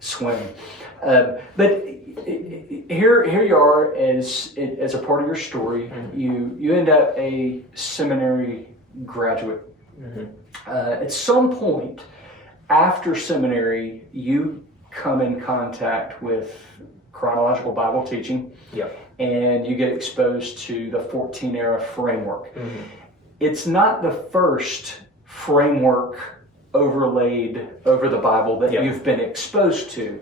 swim. But here you are as a part of your story. You end up a seminary graduate. At some point after seminary, you come in contact with chronological Bible teaching. Yep. And you get exposed to the 14 era framework. It's not the first framework overlaid over the Bible that you've been exposed to.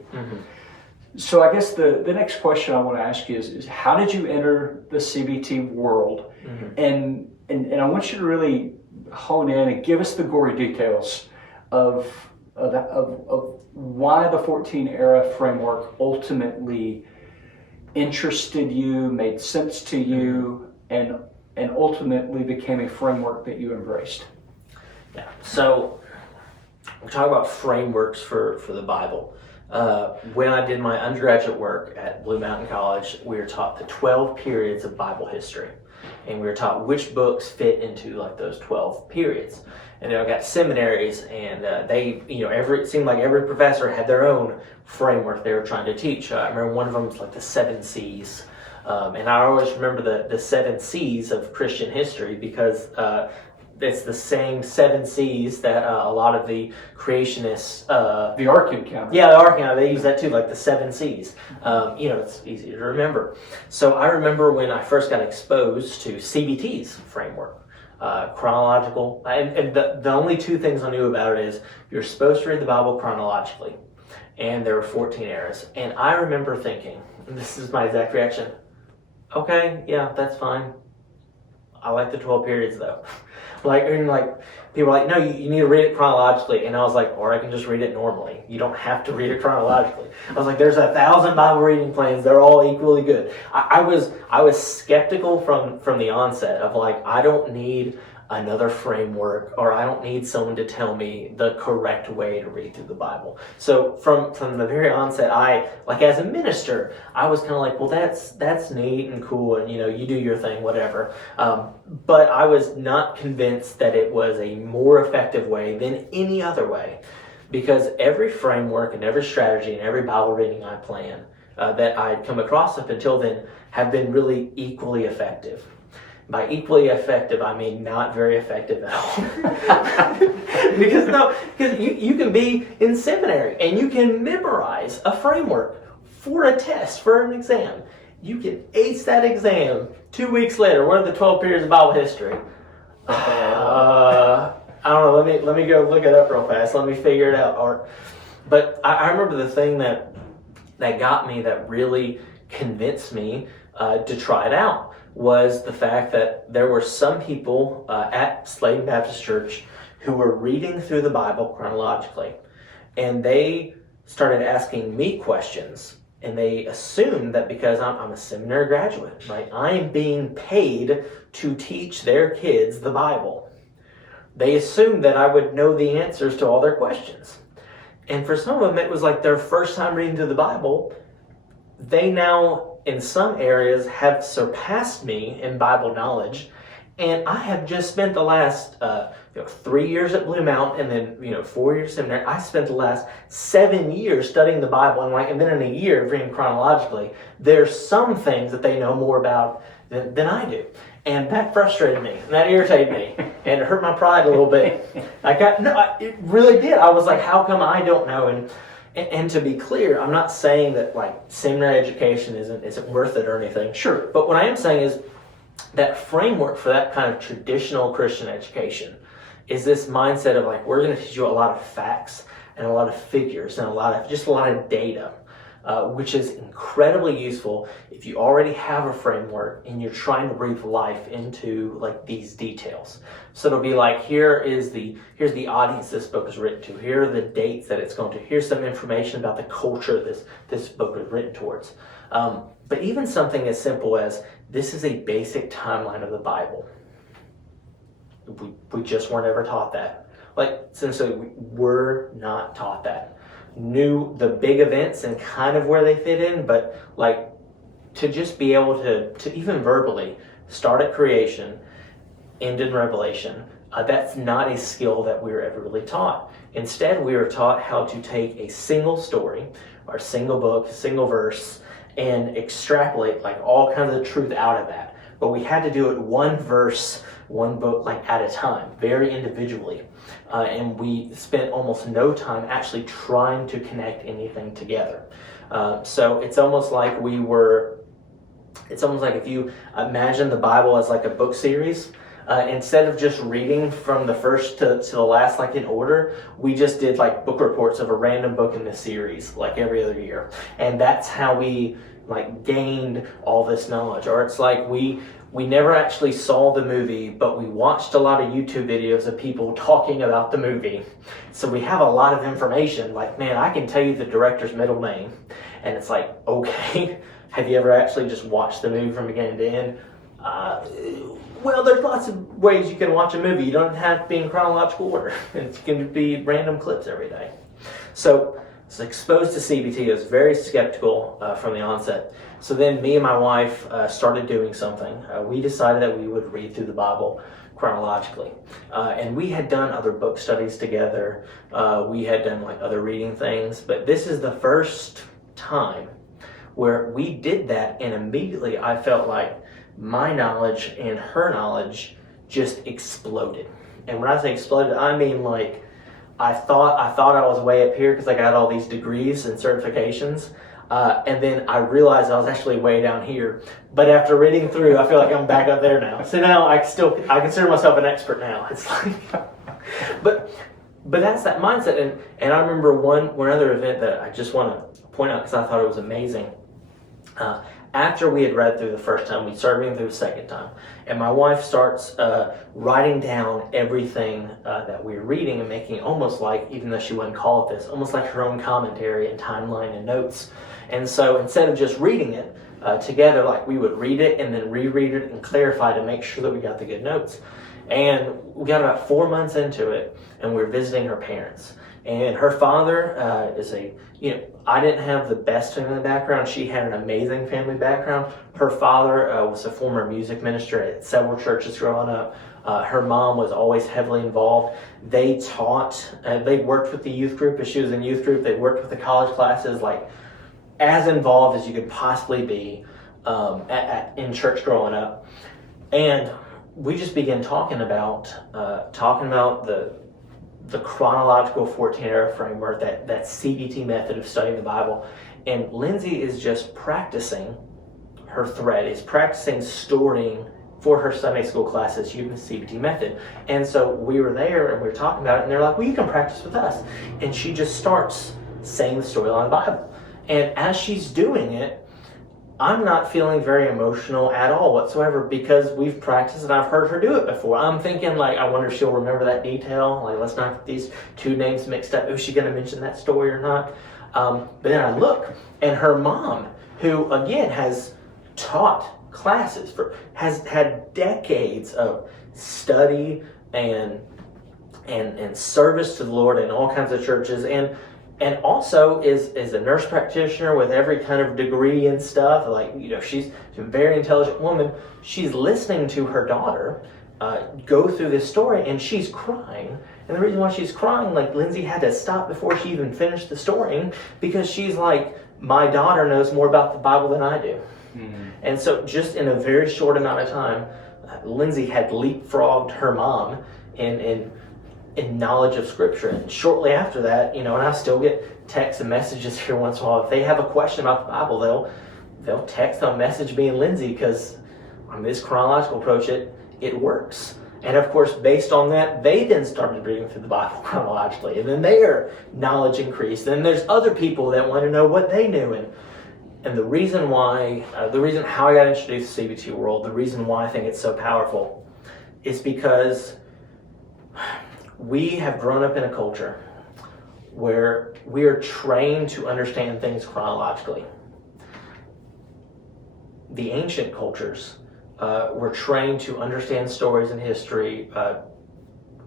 So I guess the next question I want to ask you is how did you enter the CBT world? And I want you to really hone in and give us the gory details of why the 14 era framework ultimately interested you, made sense to you, and ultimately became a framework that you embraced. Yeah. So we're talking about frameworks for the Bible. When I did my undergraduate work at Blue Mountain College, we were taught the 12 periods of Bible history, and we were taught which books fit into like those 12 periods. And then I got seminaries, and they, it seemed like every professor had their own framework they were trying to teach. I remember one of them was like the 7 C's. And I always remember the 7 C's of Christian history because it's the same 7 C's that a lot of the creationists... the Ark Encounter. Yeah, the Ark Encounter, they use that too, like the 7 C's. It's easy to remember. So I remember when I first got exposed to CBT's framework. Chronological, and the only 2 things I knew about it is you're supposed to read the Bible chronologically, and there were 14 eras. And I remember thinking, and this is my exact reaction, okay, yeah, that's fine. I like the 12 periods though. People are like, no, you need to read it chronologically. And I was like, or I can just read it normally. You don't have to read it chronologically. I was like, there's 1,000 Bible reading plans. They're all equally good. I was skeptical from the onset of like, I don't need another framework, or I don't need someone to tell me the correct way to read through the Bible. So from the very onset, as a minister, I was kind of like, well, that's neat and cool, and you do your thing, whatever. But I was not convinced that it was a more effective way than any other way, because every framework and every strategy and every Bible reading I plan that I'd come across up until then have been really equally effective. By equally effective, I mean not very effective at all. because you can be in seminary and you can memorize a framework for a test, for an exam. You can ace that exam 2 weeks later. What are the 12 periods of Bible history? I don't know. Let me go look it up real fast. Let me figure it out. But I remember the thing that got me, that really convinced me to try it out, was the fact that there were some people at Sladen Baptist Church who were reading through the Bible chronologically, and they started asking me questions, and they assumed that because I'm a seminary graduate, right, I'm being paid to teach their kids the Bible. They assumed that I would know the answers to all their questions. And for some of them, it was like their first time reading through the Bible. They now, in some areas, have surpassed me in Bible knowledge, and I have just spent the last 3 years at Blue Mountain, and then 4 years seminary. I spent the last 7 years studying the Bible, and then in a year of reading chronologically, there's some things that they know more about than I do, and that frustrated me, and that irritated me, and it hurt my pride a little bit. It really did. I was like, how come I don't know? And to be clear, I'm not saying that like seminary education isn't worth it or anything. Sure. But what I am saying is that framework for that kind of traditional Christian education is this mindset of like, we're going to teach you a lot of facts and a lot of figures and a lot of data, which is incredibly useful if you already have a framework and you're trying to breathe life into like these details. So it'll be like, here's the audience this book is written to. Here are the dates that it's going to. Here's some information about the culture this book was written towards. But even something as simple as, this is a basic timeline of the Bible. We just weren't ever taught that. Essentially, we're not taught that. Knew the big events and kind of where they fit in, but to just be able to even verbally start at creation, end in Revelation, That's not a skill that we were ever really taught. Instead, we were taught how to take a single story or a single book, a single verse, and extrapolate like all kinds of truth out of that. But we had to do it one verse, one book like at a time, very individually. And we spent almost no time actually trying to connect anything together. So it's almost like if you imagine the Bible as like a book series, instead of just reading from the first to the last like in order, we just did like book reports of a random book in this series like every other year. And that's how we like gained all this knowledge. Or it's like we never actually saw the movie, but we watched a lot of YouTube videos of people talking about the movie. So we have a lot of information. Like, man, I can tell you the director's middle name. And it's like, okay, have you ever actually just watched the movie from beginning to end? Well, there's lots of ways you can watch a movie. You don't have to be in chronological order. It can be random clips every day. So I was exposed to CBT. I was very skeptical from the onset. So then me and my wife started doing something. We decided that we would read through the Bible chronologically. And we had done other book studies together. We had done like other reading things. But this is the first time where we did that, and immediately I felt like my knowledge and her knowledge just exploded. And when I say exploded, I mean like I thought I was way up here because I got all these degrees and certifications, and then I realized I was actually way down here. But after reading through, I feel like I'm back up there now. So now I consider myself an expert now. It's like, but that's that mindset. And I remember one other event that I just want to point out because I thought it was amazing. After we had read through the first time, we started reading through the second time. And my wife starts writing down everything that we were reading and making almost like, even though she wouldn't call it this, almost like her own commentary and timeline and notes. And so instead of just reading it together, like we would read it and then reread it and clarify to make sure that we got the good notes. And we got about 4 months into it, and we were visiting her parents. And her father is I didn't have the best family background. She had an amazing family background. Her father was a former music minister at several churches growing up. Her mom was always heavily involved. They taught, they worked with the youth group as she was in youth group. They worked with the college classes, like as involved as you could possibly be in church growing up. And we just began talking about the chronological 14-era framework, that CBT method of studying the Bible. And Lindsay is just practicing her thread, is practicing storying for her Sunday school classes using the CBT method. And so we were there and we were talking about it, and they're like, well, you can practice with us. And she just starts saying the storyline of the Bible. And as she's doing it, I'm not feeling very emotional at all whatsoever because we've practiced and I've heard her do it before. I'm thinking like, I wonder if she'll remember that detail. Like, let's not get these two names mixed up. Is she going to mention that story or not? But then I look, and her mom, who again has taught classes, has had decades of study and service to the Lord in all kinds of churches, and also is a nurse practitioner with every kind of degree and stuff. Like, she's a very intelligent woman. She's listening to her daughter go through this story, and she's crying. And the reason why she's crying, like, Lindsay had to stop before she even finished the story because she's like, my daughter knows more about the Bible than I do. Mm-hmm. And so just in a very short amount of time, Lindsay had leapfrogged her mom in knowledge of Scripture. And shortly after that, and I still get texts and messages here once in a while. If they have a question about the Bible, they'll text or message me and Lindsay because on this chronological approach, it works. And of course, based on that, they then started reading through the Bible chronologically, and then their knowledge increased. And there's other people that want to know what they knew. And the reason how I got introduced to CBT World, the reason why I think it's so powerful, is because we have grown up in a culture where we are trained to understand things chronologically. The ancient cultures were trained to understand stories and history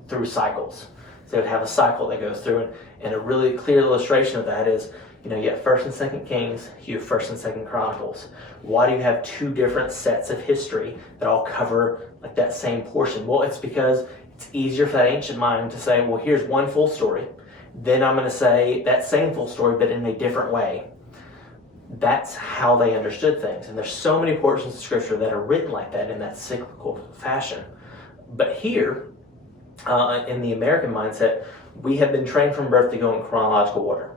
through cycles. So they would have a cycle that goes through, and a really clear illustration of that is, you have 1st and 2nd Kings, you have 1st and 2nd Chronicles. Why do you have two different sets of history that all cover like that same portion? Well, it's because it's easier for that ancient mind to say, well, here's one full story. Then I'm going to say that same full story, but in a different way. That's how they understood things. And there's so many portions of Scripture that are written like that in that cyclical fashion. But here, in the American mindset, we have been trained from birth to go in chronological order.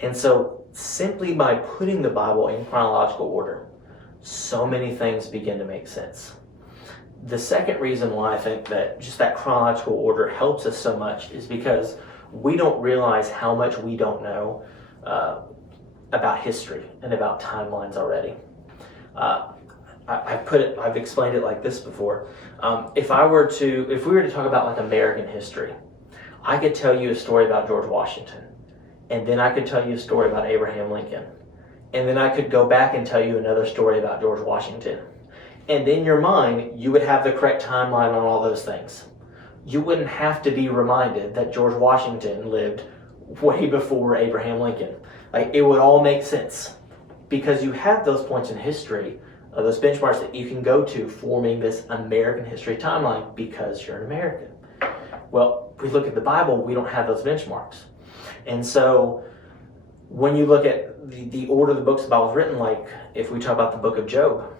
And so simply by putting the Bible in chronological order, so many things begin to make sense. The second reason why I think that just that chronological order helps us so much is because we don't realize how much we don't know about history and about timelines already. I've explained it like this before. If we were to talk about like American history, I could tell you a story about George Washington, and then I could tell you a story about Abraham Lincoln, and then I could go back and tell you another story about George Washington. And in your mind, you would have the correct timeline on all those things. You wouldn't have to be reminded that George Washington lived way before Abraham Lincoln. Like, it would all make sense because you have those points in history, those benchmarks that you can go to forming this American history timeline because you're an American. Well, if we look at the Bible, we don't have those benchmarks. And so when you look at the order the books of the Bible is written, like if we talk about the book of Job,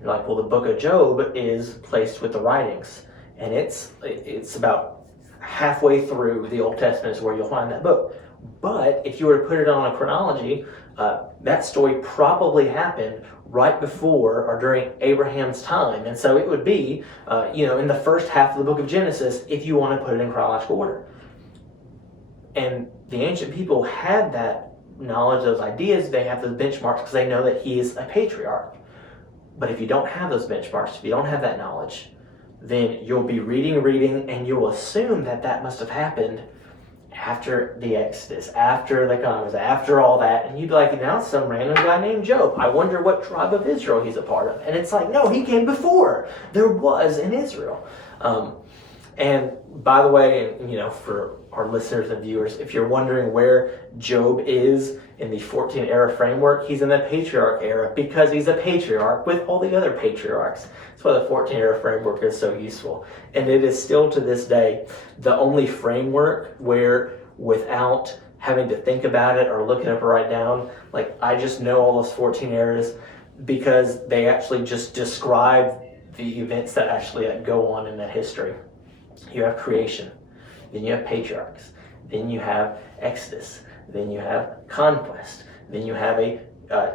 you're like, well, the book of Job is placed with the writings. And it's about halfway through the Old Testament is where you'll find that book. But if you were to put it on a chronology, that story probably happened right before or during Abraham's time. And so it would be, in the first half of the book of Genesis, if you want to put it in chronological order. And the ancient people had that knowledge, those ideas, they have those benchmarks because they know that he is a patriarch. But if you don't have those benchmarks, if you don't have that knowledge, then you'll be reading, and you'll assume that must have happened after the Exodus, after the Conquest, after all that, and you'd be like, now it's some random guy named Job. I wonder what tribe of Israel he's a part of. And it's like, no, he came before. There was an Israel. And by the way, for our listeners and viewers, if you're wondering where Job is in the 14 era framework, he's in the patriarch era because he's a patriarch with all the other patriarchs. That's why the 14 era framework is so useful. And it is still to this day the only framework where without having to think about it or look it up or write down, like I just know all those 14 eras because they actually just describe the events that actually go on in that history. You have creation, then you have patriarchs, then you have Exodus, then you have conquest, then you have a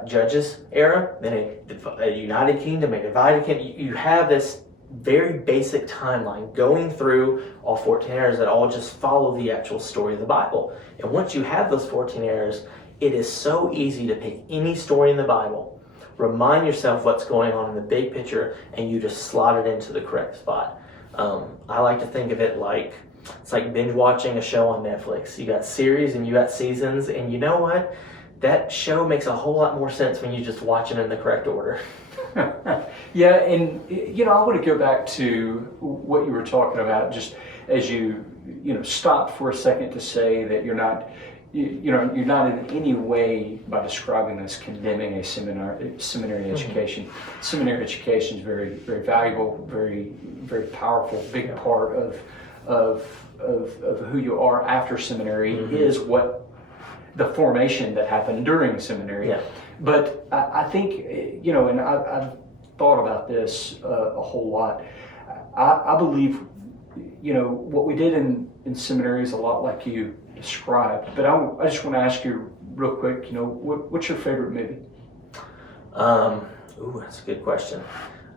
judges era, then a united kingdom, a divided kingdom. You have this very basic timeline going through all 14 eras that all just follow the actual story of the Bible. And once you have those 14 eras, it is so easy to pick any story in the Bible, remind yourself what's going on in the big picture, and you just slot it into the correct spot. I like to think of it like it's like binge watching a show on Netflix. You got series and you got seasons, and you know what? That show makes a whole lot more sense when you just watch it in the correct order. Yeah, and I want to go back to what you were talking about, just as you stopped for a second to say that you're not in any way by describing this condemning a seminary education. Seminary education is very, very valuable, very, very powerful, big part of who you are after seminary is what the formation that happened during seminary. Yeah. But I think, and I've thought about this a whole lot. I believe, what we did in seminary is a lot like you described. But I just want to ask you real quick, what's your favorite movie? That's a good question.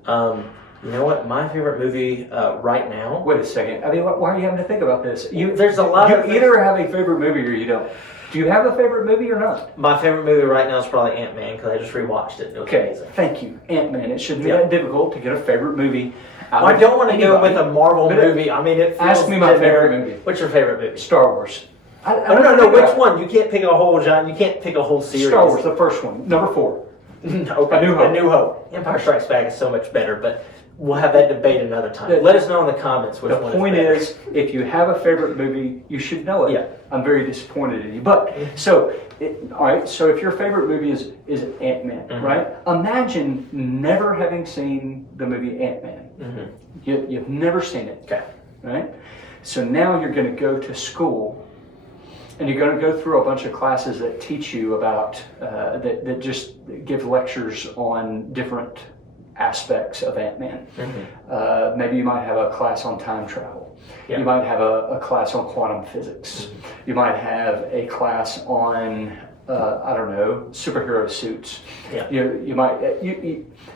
You know what? My favorite movie right now... Wait a second. I mean, why are you having to think about this? There's a lot of... You either have a favorite movie or you don't. Do you have a favorite movie or not? My favorite movie right now is probably Ant-Man because I just rewatched it. It was amazing. Thank you. Ant-Man. It shouldn't be that difficult to get a favorite movie. I don't want to go with a Marvel movie. I mean, it feels ask me my favorite movie. What's your favorite movie? Star Wars. No. Which one? You can't pick a whole genre. You can't pick a whole series. Star Wars, the first one, number 4. Okay. A New Hope. Empire Strikes Back is so much better, but we'll have that debate another time. Let us know in the comments which one is better. The point is, if you have a favorite movie, you should know it. Yeah. I'm very disappointed in you. But, all right, so if your favorite movie is Ant-Man, right? Imagine never having seen the movie Ant-Man. You've never seen it. Okay. right? So now you're going to go to school, and you're going to go through a bunch of classes that teach you about, that just give lectures on different aspects of Ant-Man. Mm-hmm. Maybe you might have a class on time travel. Yeah. You might have a class on quantum physics. Mm-hmm. You might have a class on, I don't know, superhero suits. Yeah. You might,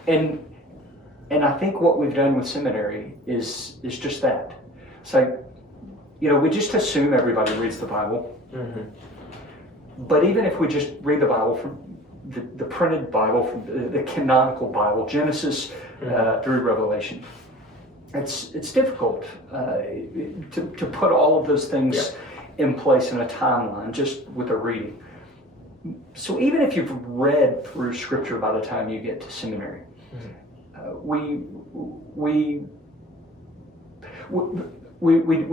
and I think what we've done with seminary is just that. It's like, we just assume everybody reads the Bible. Mm-hmm. But even if we just read the Bible from the printed Bible, from the canonical Bible, Genesis through Revelation, it's difficult to put all of those things in place in a timeline just with a reading. So even if you've read through Scripture by the time you get to seminary, we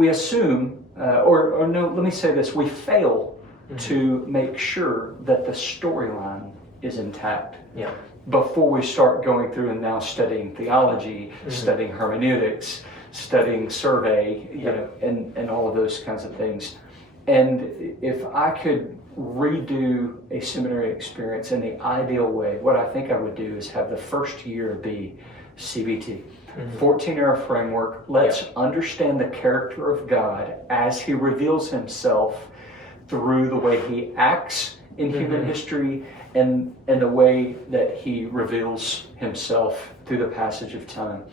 assume, or no, let me say this, we fail to make sure that the storyline is intact before we start going through and now studying theology, studying hermeneutics, studying survey, and all of those kinds of things. And if I could redo a seminary experience in the ideal way, what I think I would do is have the first year be CBT. 14-era framework. Let's understand the character of God as He reveals Himself through the way He acts in human history and the way that He reveals Himself through the passage of time.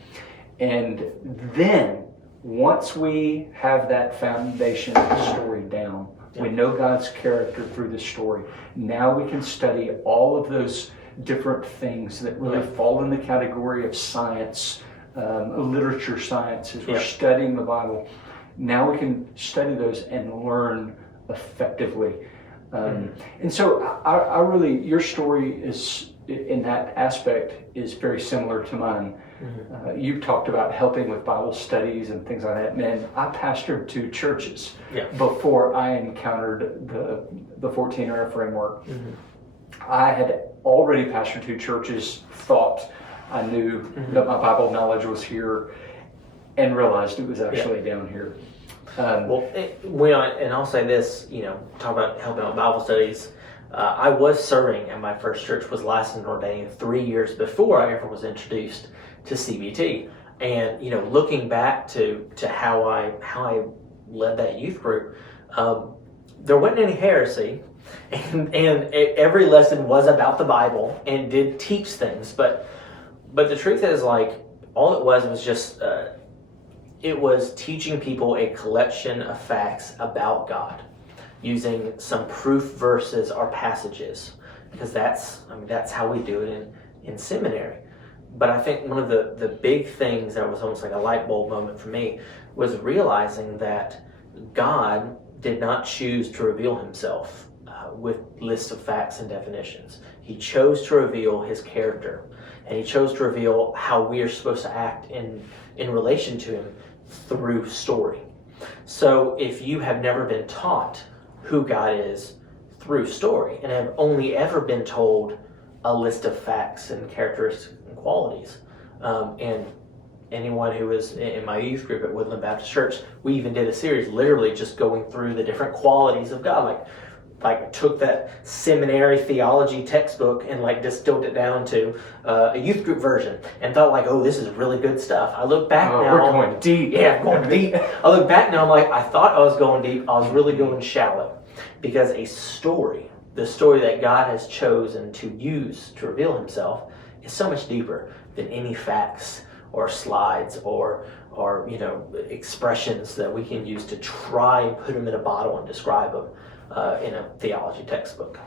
And then, once we have that foundation of the story down, we know God's character through the story, now we can study all of those different things that really fall in the category of science, literature science, as we're studying the Bible. Now we can study those and learn effectively. And so I really, your story is, in that aspect, is very similar to mine. You talked about helping with Bible studies and things like that. Man, I pastored 2 churches before I encountered the 14-era framework. I had already pastored 2 churches, thought I knew that my Bible knowledge was here, and realized it was actually down here. And I'll say this, talk about helping out Bible studies. I was serving at my first church, was licensed and ordained 3 years before I ever was introduced to CBT. And, looking back to how I led that youth group, there wasn't any heresy. And every lesson was about the Bible and did teach things. But the truth is, all it was just... it was teaching people a collection of facts about God, using some proof verses or passages, because that's how we do it in seminary. But I think one of the big things that was almost like a light bulb moment for me was realizing that God did not choose to reveal Himself with lists of facts and definitions. He chose to reveal His character, and He chose to reveal how we are supposed to act in relation to Him through story. So if you have never been taught who God is through story and have only ever been told a list of facts and characteristics and qualities, and anyone who was in my youth group at Woodland Baptist Church, we even did a series literally just going through the different qualities of God, like took that seminary theology textbook and distilled it down to a youth group version and thought oh, this is really good stuff. I look back now. We're going deep. Yeah, going deep. I look back now, I'm I thought I was going deep. I was really going shallow, because a story, the story that God has chosen to use to reveal Himself, is so much deeper than any facts or slides or expressions that we can use to try and put them in a bottle and describe them in a theology textbook.